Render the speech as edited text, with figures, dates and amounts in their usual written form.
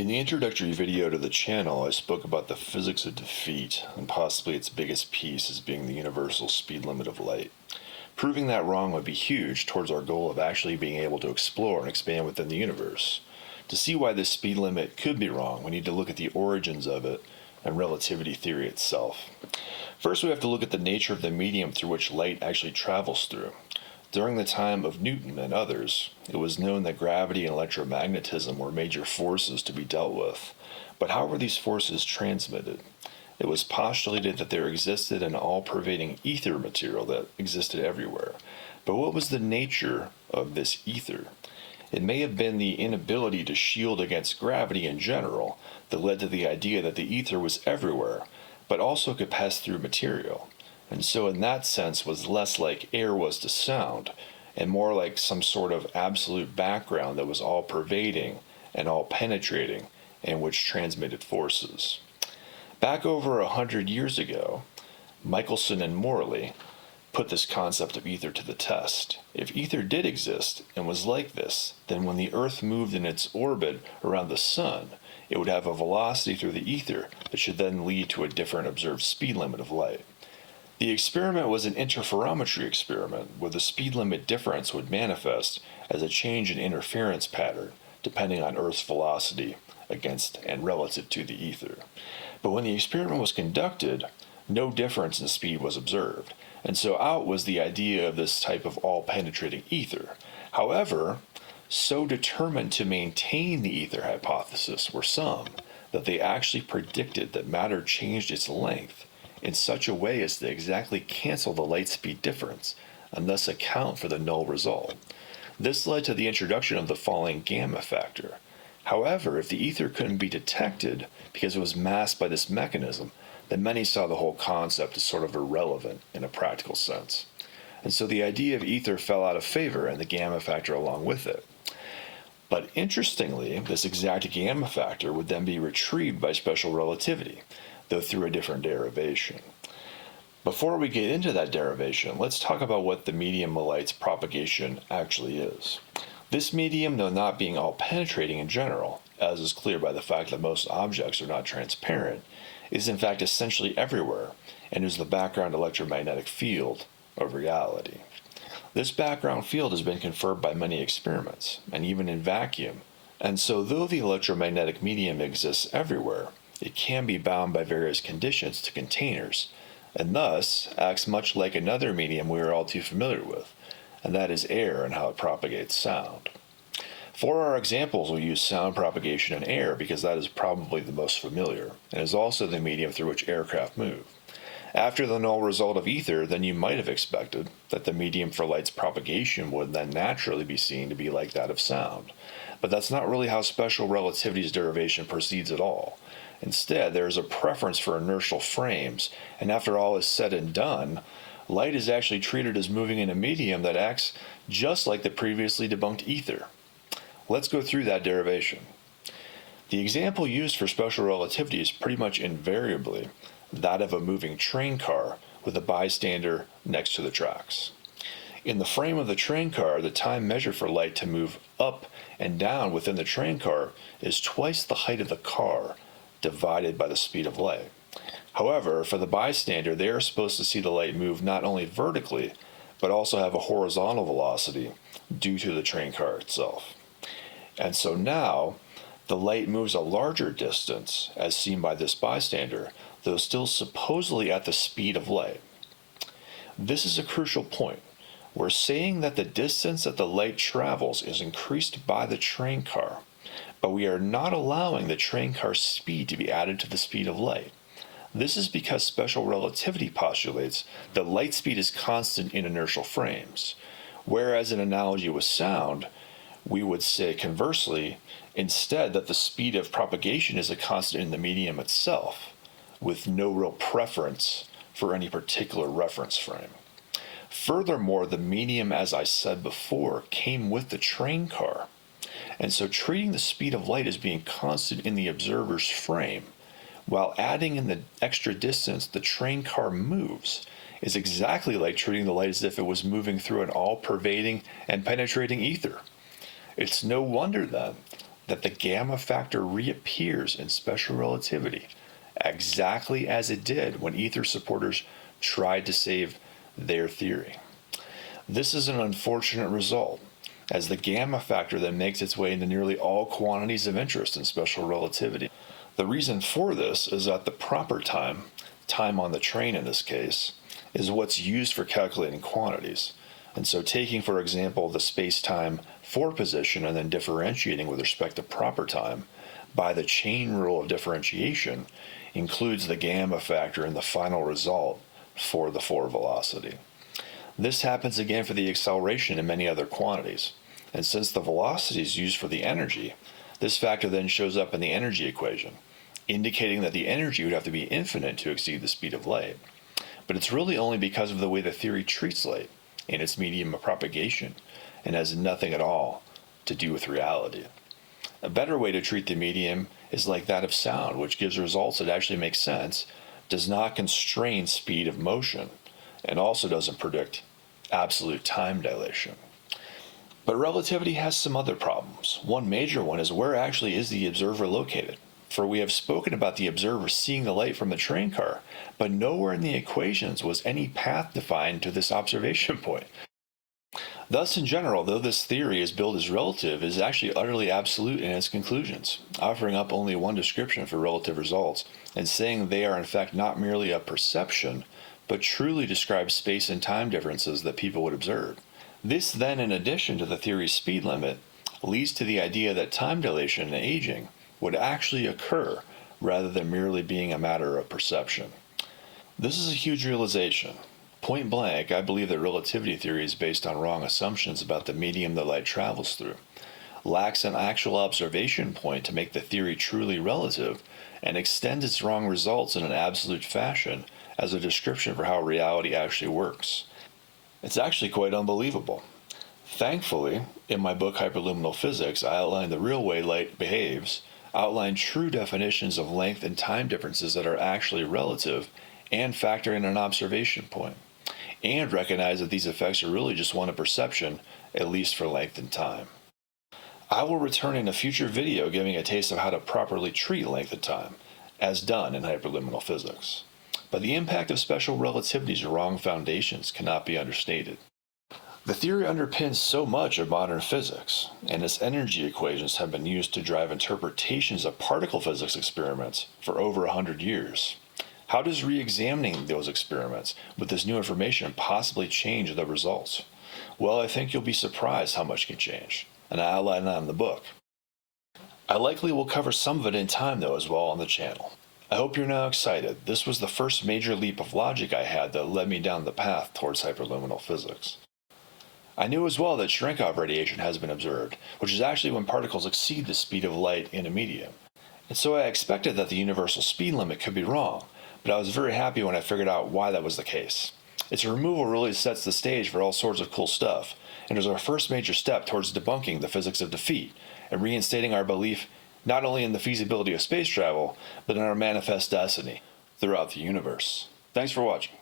In the introductory video to the channel, I spoke about the physics of defeat, and possibly its biggest piece as being the universal speed limit of light. Proving that wrong would be huge towards our goal of actually being able to explore and expand within the universe. To see why this speed limit could be wrong, we need to look at the origins of it and relativity theory itself. First, we have to look at the nature of the medium through which light actually travels through. During the time of Newton and others, it was known that gravity and electromagnetism were major forces to be dealt with. But how were these forces transmitted? It was postulated that there existed an all-pervading ether material that existed everywhere. But what was the nature of this ether? It may have been the inability to shield against gravity in general that led to the idea that the ether was everywhere, but also could pass through material. And so in that sense was less like air was to sound, and more like some sort of absolute background that was all pervading and all penetrating, and which transmitted forces. Back over 100 years ago, Michelson and Morley put this concept of ether to the test. If ether did exist and was like this, then when the Earth moved in its orbit around the Sun, it would have a velocity through the ether that should then lead to a different observed speed limit of light. The experiment was an interferometry experiment where the speed limit difference would manifest as a change in interference pattern depending on Earth's velocity against and relative to the ether. But when the experiment was conducted, no difference in speed was observed, and so out was the idea of this type of all-penetrating ether. However, so determined to maintain the ether hypothesis were some that they actually predicted that matter changed its length in such a way as to exactly cancel the light speed difference and thus account for the null result. This led to the introduction of the falling gamma factor. However, if the ether couldn't be detected because it was masked by this mechanism, then many saw the whole concept as sort of irrelevant in a practical sense. And so the idea of ether fell out of favor and the gamma factor along with it. But interestingly, this exact gamma factor would then be retrieved by special relativity, though through a different derivation. Before we get into that derivation, let's talk about what the medium of light's propagation actually is. This medium, though not being all penetrating in general, as is clear by the fact that most objects are not transparent, is in fact essentially everywhere and is the background electromagnetic field of reality. This background field has been confirmed by many experiments, and even in vacuum, and so though the electromagnetic medium exists everywhere, it can be bound by various conditions to containers, and thus acts much like another medium we are all too familiar with, and that is air and how it propagates sound. For our examples, we'll use sound propagation in air because that is probably the most familiar, and is also the medium through which aircraft move. After the null result of ether, then you might have expected that the medium for light's propagation would then naturally be seen to be like that of sound. But that's not really how special relativity's derivation proceeds at all. Instead, there is a preference for inertial frames, and after all is said and done, light is actually treated as moving in a medium that acts just like the previously debunked ether. Let's go through that derivation. The example used for special relativity is pretty much invariably that of a moving train car with a bystander next to the tracks. In the frame of the train car, the time measured for light to move up and down within the train car is twice the height of the car divided by the speed of light. However, for the bystander, they are supposed to see the light move not only vertically, but also have a horizontal velocity due to the train car itself. And so now, the light moves a larger distance, as seen by this bystander, though still supposedly at the speed of light. This is a crucial point. We're saying that the distance that the light travels is increased by the train car, but we are not allowing the train car's speed to be added to the speed of light. This is because special relativity postulates that light speed is constant in inertial frames, whereas in analogy with sound, we would say conversely, instead that the speed of propagation is a constant in the medium itself, with no real preference for any particular reference frame. Furthermore, the medium, as I said before, came with the train car, and so treating the speed of light as being constant in the observer's frame, while adding in the extra distance the train car moves, is exactly like treating the light as if it was moving through an all-pervading and penetrating ether. It's no wonder, then, that the gamma factor reappears in special relativity exactly as it did when ether supporters tried to save their theory. This is an unfortunate result, as the gamma factor then makes its way into nearly all quantities of interest in special relativity. The reason for this is that the proper time on the train in this case, is what's used for calculating quantities. And so taking, for example, the space-time 4 position and then differentiating with respect to proper time by the chain rule of differentiation includes the gamma factor in the final result for the 4 velocity. This happens again for the acceleration and many other quantities. And since the velocity is used for the energy, this factor then shows up in the energy equation, indicating that the energy would have to be infinite to exceed the speed of light. But it's really only because of the way the theory treats light in its medium of propagation and has nothing at all to do with reality. A better way to treat the medium is like that of sound, which gives results that actually make sense, does not constrain speed of motion, and also doesn't predict absolute time dilation. But relativity has some other problems. One major one is where actually is the observer located? For we have spoken about the observer seeing the light from the train car, but nowhere in the equations was any path defined to this observation point. Thus, in general, though this theory is billed as relative, it is actually utterly absolute in its conclusions, offering up only one description for relative results, and saying they are in fact not merely a perception, but truly describe space and time differences that people would observe. This then, in addition to the theory's speed limit, leads to the idea that time dilation and aging would actually occur rather than merely being a matter of perception. This is a huge realization. Point blank, I believe that relativity theory is based on wrong assumptions about the medium that light travels through, lacks an actual observation point to make the theory truly relative, and extends its wrong results in an absolute fashion as a description for how reality actually works. It's actually quite unbelievable. Thankfully, in my book Hyperluminal Physics, I outline the real way light behaves, outline true definitions of length and time differences that are actually relative, and factor in an observation point, and recognize that these effects are really just one of perception, at least for length and time. I will return in a future video giving a taste of how to properly treat length and time, as done in hyperluminal physics. But the impact of special relativity's wrong foundations cannot be understated. The theory underpins so much of modern physics, and its energy equations have been used to drive interpretations of particle physics experiments for over 100 years. How does re-examining those experiments with this new information possibly change the results? Well, I think you'll be surprised how much can change, and I outline that in the book. I likely will cover some of it in time, though, as well on the channel. I hope you're now excited. This was the first major leap of logic I had that led me down the path towards hyperluminal physics. I knew as well that shrink-off radiation has been observed, which is actually when particles exceed the speed of light in a medium. And so I expected that the universal speed limit could be wrong, but I was very happy when I figured out why that was the case. Its removal really sets the stage for all sorts of cool stuff, and is our first major step towards debunking the physics of defeat, and reinstating our belief not only in the feasibility of space travel, but in our manifest destiny throughout the universe. Thanks for watching.